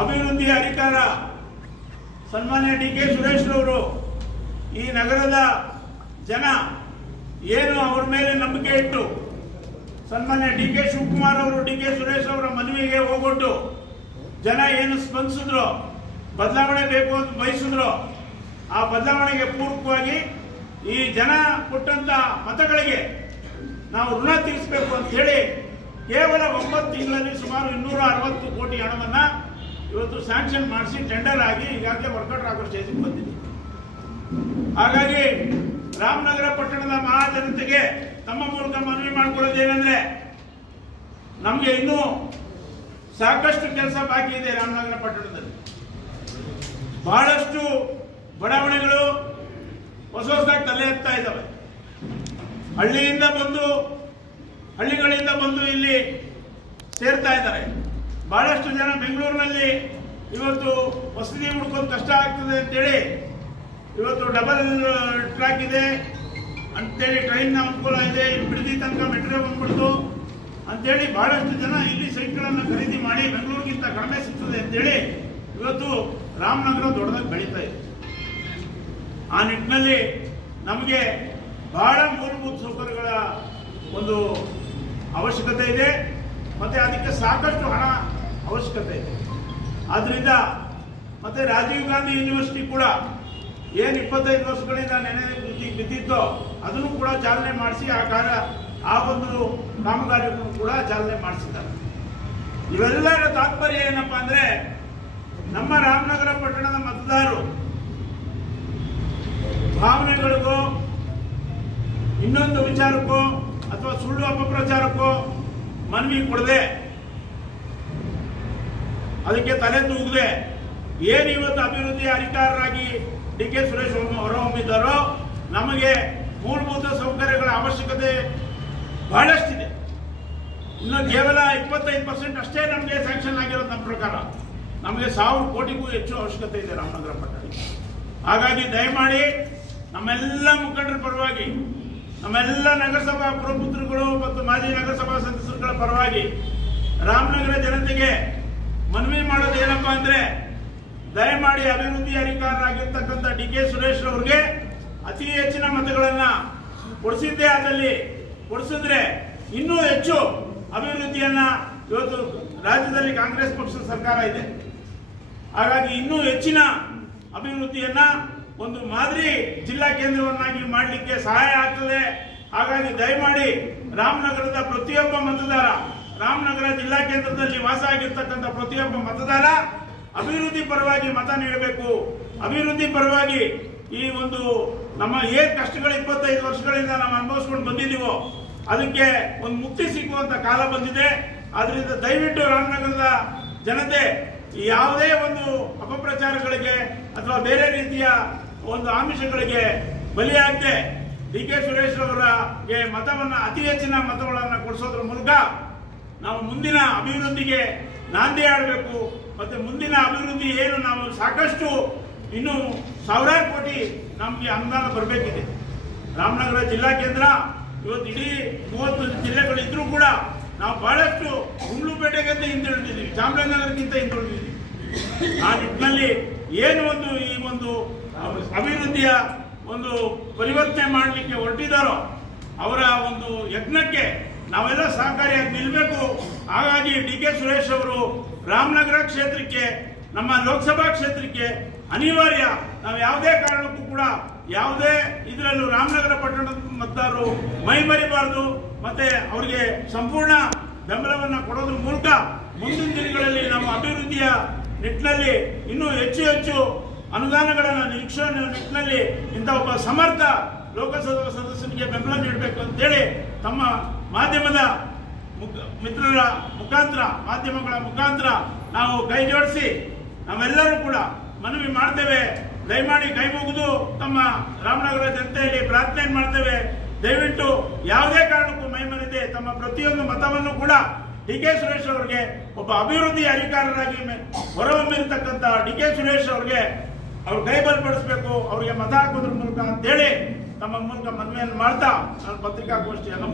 ಅಭಿವೃದ್ಧಿ ಅಧಿಕಾರ. ಸನ್ಮಾನ್ಯ ಡಿ ಕೆ ಸುರೇಶ್ ರವರು, ಈ ನಗರದ ಜನ ಏನು ಅವ್ರ ಮೇಲೆ ನಂಬಿಕೆ ಇಟ್ಟು ಸನ್ಮಾನ್ಯ ಡಿ ಕೆ ಶಿವಕುಮಾರ್ ಅವರು ಡಿ ಕೆ ಸುರೇಶ್ ಅವರ ಮನವಿಗೆ ಹೋಗೊಟ್ಟು ಜನ ಏನು ಸ್ಪಂದಿಸಿದ್ರು, ಬದಲಾವಣೆ ಬೇಕು ಅಂತ ಬಯಸಿದ್ರು, ಆ ಬದಲಾವಣೆಗೆ ಪೂರ್ವಕವಾಗಿ ಈ ಜನ ಕೊಟ್ಟಂತ ಮತಗಳಿಗೆ ನಾವು ಋಣ ತೀರಿಸಬೇಕು ಅಂತ ಹೇಳಿ ಕೇವಲ ಒಂಬತ್ತು ತಿಂಗಳಲ್ಲಿ ಸುಮಾರು ಇನ್ನೂರ ಅರವತ್ತು ಕೋಟಿ ಹಣವನ್ನ ಇವತ್ತು ಸ್ಯಾಂಕ್ಷನ್ ಮಾಡಿಸಿ ಟೆಂಡರ್ ಆಗಿ ಈಗಾಗಲೇ ವರ್ಕೌಟ್ ಆಗೋ ಸ್ಟೇಜಿಗೆ ಬಂದಿದೆ ಹಾಗಾಗಿ ರಾಮನಗರ ಪಟ್ಟಣದ ಮಹಾಜನತೆಗೆ ತಮ್ಮ ಮೂಲಕ ಮನವಿ ಮಾಡಿಕೊಳ್ಳೋದೇನೆಂದ್ರೆ ನಮಗೆ ಇನ್ನೂ ಸಾಕಷ್ಟು ಕೆಲಸ ಬಾಕಿ ಇದೆ ರಾಮನಗರ ಪಟ್ಟಣದಲ್ಲಿ. ಬಹಳಷ್ಟು ಬಡಾವಣೆಗಳು ಹೊಸ ಹೊಸದಾಗಿ ತಲೆ ಎತ್ತಾ ಇದ್ದಾವೆ. ಹಳ್ಳಿಯಿಂದ ಬಂದು, ಹಳ್ಳಿಗಳಿಂದ ಬಂದು ಇಲ್ಲಿ ಸೇರ್ತಾ ಇದ್ದಾರೆ. ಬಹಳಷ್ಟು ಜನ ಬೆಂಗಳೂರಿನಲ್ಲಿ ಇವತ್ತು ವಸತಿ ಹುಡ್ಕೋದು ಕಷ್ಟ ಆಗ್ತದೆ ಅಂತೇಳಿ ಇವತ್ತು ಡಬಲ್ ಟ್ರ್ಯಾಕ್ ಇದೆ. ಅಂತೇಳಿ ಟ್ರೈನ್ ಅನುಕೂಲ ಇದೆ. ಬಿಡದಿ ತನಕ ಮೆಟ್ರೋ ಬಂದ್ಬಿಡ್ತು. ಅಂತೇಳಿ ಬಹಳಷ್ಟು ಜನ ಇಲ್ಲಿ ಸೈಟ್ಗಳನ್ನು ಖರೀದಿ ಮಾಡಿ ಬೆಂಗಳೂರಿಗಿಂತ ಕಡಿಮೆ ಸಿಗ್ತದೆ ಅಂತೇಳಿ ಇವತ್ತು ರಾಮನಗರ ದೊಡ್ಡದಾಗಿ ಬೆಳೀತಾ ಇದೆ. ಆ ನಿಟ್ಟಿನಲ್ಲಿ ನಮಗೆ ಬಹಳ ಮೂಲಭೂತ ಸೌಕರ್ಯಗಳ ಒಂದು ಅವಶ್ಯಕತೆ ಇದೆ. ಮತ್ತೆ ಅದಕ್ಕೆ ಸಾಕಷ್ಟು ಹಣ ಅವಶ್ಯಕತೆ ಇದೆ. ಆದ್ರಿಂದ ಮತ್ತೆ ರಾಜೀವ್ ಗಾಂಧಿ ಯೂನಿವರ್ಸಿಟಿ ಕೂಡ ಏನು ಇಪ್ಪತ್ತೈದು ವರ್ಷಗಳಿಂದ ನೆನೆ ಬಿದ್ದಿದ್ದೋ ಅದನ್ನು ಕೂಡ ಚಾಲನೆ ಮಾಡಿಸಿ, ಆ ಕಾರ ಆ ಒಂದು ಕಾಮಗಾರಿಯನ್ನು ಕೂಡ ಚಾಲನೆ ಮಾಡಿಸಿದ್ದಾರೆ. ಇವೆಲ್ಲರ ತಾತ್ಪರ್ಯ ಏನಪ್ಪಾ ಅಂದ್ರೆ ನಮ್ಮ ರಾಮನಗರ ಪಟ್ಟಣದ ಮತದಾರರು ಭಾವನೆಗಳಿಗೋ, ಇನ್ನೊಂದು ವಿಚಾರಕ್ಕೋ ಅಥವಾ ಸುಳ್ಳು ಅಪಪ್ರಚಾರಕ್ಕೋ ಮನವಿ ಕೊಡದೆ ಅದಕ್ಕೆ ತಲೆ ತೂಗದೆ ಏನು ಇವತ್ತು ಅಭಿವೃದ್ಧಿ ಅಧಿಕಾರರಾಗಿ ಡಿ ಕೆ ಸುರೇಶ್ ಹೊರಹೊಮ್ಮಿದ್ದಾರೋ, ನಮಗೆ ಮೂಲಭೂತ ಸೌಕರ್ಯಗಳ ಅವಶ್ಯಕತೆ ಬಹಳಷ್ಟಿದೆ. ಇನ್ನು ಕೇವಲ ಇಪ್ಪತ್ತೈದು ಪರ್ಸೆಂಟ್ ಅಷ್ಟೇ ನಮಗೆ ಸ್ಯಾಂಕ್ಷನ್ ಆಗಿರೋದು ನಮ್ಮ ಪ್ರಕಾರ. ನಮಗೆ ಸಾವಿರ ಕೋಟಿಗೂ ಹೆಚ್ಚು ಅವಶ್ಯಕತೆ ಇದೆ ರಾಮನಗರ ಪಟ್ಟಣ. ಹಾಗಾಗಿ ದಯಮಾಡಿ ನಮ್ಮೆಲ್ಲ ಮುಖಂಡರ ಪರವಾಗಿ, ನಮ್ಮೆಲ್ಲ ನಗರಸಭಾ ಪುರಪುತ್ರಗಳು ಮತ್ತು ಮಾಜಿ ನಗರಸಭಾ ಸದಸ್ಯರುಗಳ ಪರವಾಗಿ ರಾಮನಗರ ಜನತೆಗೆ ಮನವಿ ಮಾಡೋದು ಏನಪ್ಪಾ ಅಂದ್ರೆ, ದಯಮಾಡಿ ಅಭಿವೃದ್ಧಿ ಅಧಿಕಾರರಾಗಿರ್ತಕ್ಕಂಥ ಡಿ ಕೆ ಸುರೇಶ್ ಅವ್ರಿಗೆ ಅತಿ ಹೆಚ್ಚಿನ ಮತಗಳನ್ನ ಕೊಡಿಸಿದ್ದೇ ಅದರಲ್ಲಿ ಕೊಡಿಸಿದ್ರೆ ಇನ್ನೂ ಹೆಚ್ಚು ಅಭಿವೃದ್ಧಿಯನ್ನ ಇವತ್ತು ರಾಜ್ಯದಲ್ಲಿ ಕಾಂಗ್ರೆಸ್ ಪಕ್ಷದ ಸರ್ಕಾರ ಇದೆ. ಹಾಗಾಗಿ ಇನ್ನೂ ಹೆಚ್ಚಿನ ಅಭಿವೃದ್ಧಿಯನ್ನ ಒಂದು ಮಾದರಿ ಜಿಲ್ಲಾ ಕೇಂದ್ರವನ್ನಾಗಿ ಮಾಡಲಿಕ್ಕೆ ಸಹಾಯ ಆಗ್ತದೆ. ಹಾಗಾಗಿ ದಯಮಾಡಿ ರಾಮನಗರದ ಪ್ರತಿಯೊಬ್ಬ ಮತದಾರ ರಾಮನಗರ ಜಿಲ್ಲಾ ಕೇಂದ್ರದಲ್ಲಿ ವಾಸ ಆಗಿರ್ತಕ್ಕಂಥ ಪ್ರತಿಯೊಬ್ಬ ಮತದಾರ ಅಭಿವೃದ್ಧಿ ಪರವಾಗಿ ಮತ ನೀಡಬೇಕು. ಅಭಿವೃದ್ಧಿ ಪರವಾಗಿ ಈ ಒಂದು ನಮ್ಮ ಏನ್ ಕಷ್ಟಗಳು ಇಪ್ಪತ್ತೈದು ವರ್ಷಗಳಿಂದ ನಾವು ಅನುಭವಿಸ್ಕೊಂಡು ಬಂದಿದ್ದೀವೋ, ಅದಕ್ಕೆ ಒಂದು ಮುಕ್ತಿ ಸಿಗುವಂತ ಕಾಲ ಬಂದಿದೆ. ಅದರಿಂದ ದಯವಿಟ್ಟು ರಾಮನಗರದ ಜನತೆ ಯಾವುದೇ ಒಂದು ಅಪಪ್ರಚಾರಗಳಿಗೆ ಅಥವಾ ಬೇರೆ ರೀತಿಯ ಒಂದು ಆಮಿಷಗಳಿಗೆ ಬಲಿಯಾಗದೆ ಡಿ ಕೆ ಸುರೇಶ್ ಅವರಿಗೆ ಮತವನ್ನ ಅತಿ ಹೆಚ್ಚಿನ ಮತಗಳನ್ನು ಕೊಡಿಸೋದ್ರ ಮೂಲಕ ನಾವು ಮುಂದಿನ ಅಭಿವೃದ್ಧಿಗೆ ನಾಂದಿ ಆಡಬೇಕು ಮತ್ತೆ ಮುಂದಿನ ಅಭಿವೃದ್ಧಿ ಏನು ನಾವು ಸಾಕಷ್ಟು ಇನ್ನೂ ಸಾವಿರಾರು ಕೋಟಿ ನಮಗೆ ಅನುದಾನ ಬರಬೇಕಿದೆ. ರಾಮನಗರ ಜಿಲ್ಲಾ ಕೇಂದ್ರ, ಇವತ್ತು ಇಡೀ ಮೂವತ್ತು ಜಿಲ್ಲೆಗಳಿದ್ರೂ ಕೂಡ ನಾವು ಬಹಳಷ್ಟು ಗುಂಡ್ಲುಪೇಟೆಗಿಂತ ಹಿಂದುಳಿದಿದ್ದೀವಿ. ಚಾಮರಾಜನಗರಕ್ಕಿಂತ ಹಿಂದುಳಿದಿದ್ದೀವಿ. ಆ ನಿಟ್ಟಿನಲ್ಲಿ ಏನು ಒಂದು ಈ ಒಂದು ಅಭಿವೃದ್ಧಿಯ ಒಂದು ಪರಿವರ್ತನೆ ಮಾಡಲಿಕ್ಕೆ ಹೊರಟಿದ್ದಾರೋ ಅವರ ಒಂದು ಯತ್ನಕ್ಕೆ ನಾವೆಲ್ಲ ಸಹಕಾರಿಯಾಗಿ ನಿಲ್ಲಬೇಕು ಹಾಗಾಗಿ ಡಿ ಕೆ ಸುರೇಶ್ ಅವರು ರಾಮನಗರ ಕ್ಷೇತ್ರಕ್ಕೆ, ನಮ್ಮ ಲೋಕಸಭಾ ಕ್ಷೇತ್ರಕ್ಕೆ ಅನಿವಾರ್ಯ. ನಾವು ಯಾವುದೇ ಕಾರಣಕ್ಕೂ ಕೂಡ ಯಾವುದೇ ಇದರಲ್ಲೂ ರಾಮನಗರ ಪಟ್ಟಣದ ಮತದಾರರು ಮೈ ಮರಿಬಾರದು. ಮತ್ತೆ ಅವರಿಗೆ ಸಂಪೂರ್ಣ ಬೆಂಬಲವನ್ನು ಕೊಡೋದ್ರ ಮೂಲಕ ಮುಂದಿನ ದಿನಗಳಲ್ಲಿ ನಮ್ಮ ಅಭಿವೃದ್ಧಿಯ ನಿಟ್ಟಿನಲ್ಲಿ ಇನ್ನೂ ಹೆಚ್ಚು ಹೆಚ್ಚು ಅನುದಾನಗಳನ್ನು ನಿರೀಕ್ಷೆ ನಿಟ್ಟಿನಲ್ಲಿ ಇಂಥ ಒಬ್ಬ ಸಮರ್ಥ ಲೋಕಸಭಾ ಸದಸ್ಯನಿಗೆ ಬೆಂಬಲ ನೀಡಬೇಕು ಅಂತೇಳಿ ತಮ್ಮ ಮಾಧ್ಯಮದ ಮಿತ್ರರ ಮುಖಾಂತರ, ಮಾಧ್ಯಮಗಳ ಮುಖಾಂತರ ನಾವು ಕೈ ಜೋಡಿಸಿ ನಾವೆಲ್ಲರೂ ಕೂಡ ಮನವಿ ಮಾಡ್ತೇವೆ. ದಯಮಾಡಿ ಕೈ ಮುಗಿದು ತಮ್ಮ ರಾಮನಗರ ಜನತೆಯಲ್ಲಿ ಪ್ರಾರ್ಥನೆ ಮಾಡ್ತೇವೆ. ದಯವಿಟ್ಟು ಯಾವುದೇ ಕಾರಣಕ್ಕೂ ಮೈಮರೆದೆ ತಮ್ಮ ಪ್ರತಿಯೊಂದು ಮತವನ್ನು ಕೂಡ ಡಿ ಕೆ ಸುರೇಶ್ ಅವರಿಗೆ, ಒಬ್ಬ ಅಭಿವೃದ್ಧಿ ಅಧಿಕಾರರಾಗಿ ಹೊರಹೊಮ್ಮಿರತಕ್ಕಂಥ ಡಿ ಕೆ ಸುರೇಶ್ ಅವರಿಗೆ ಅವ್ರು ಕೈ ಬಲಪಡಿಸಬೇಕು ಅವರಿಗೆ ಮತ ಹಾಕೋದ್ರ ಮೂಲಕ ಅಂತೇಳಿ ತಮ್ಮ ಮೂಲಕ ಮನವಿಯನ್ನು ಮಾಡ್ತಾ ನಾನು ಪತ್ರಿಕಾಗೋಷ್ಠಿಯನ್ನು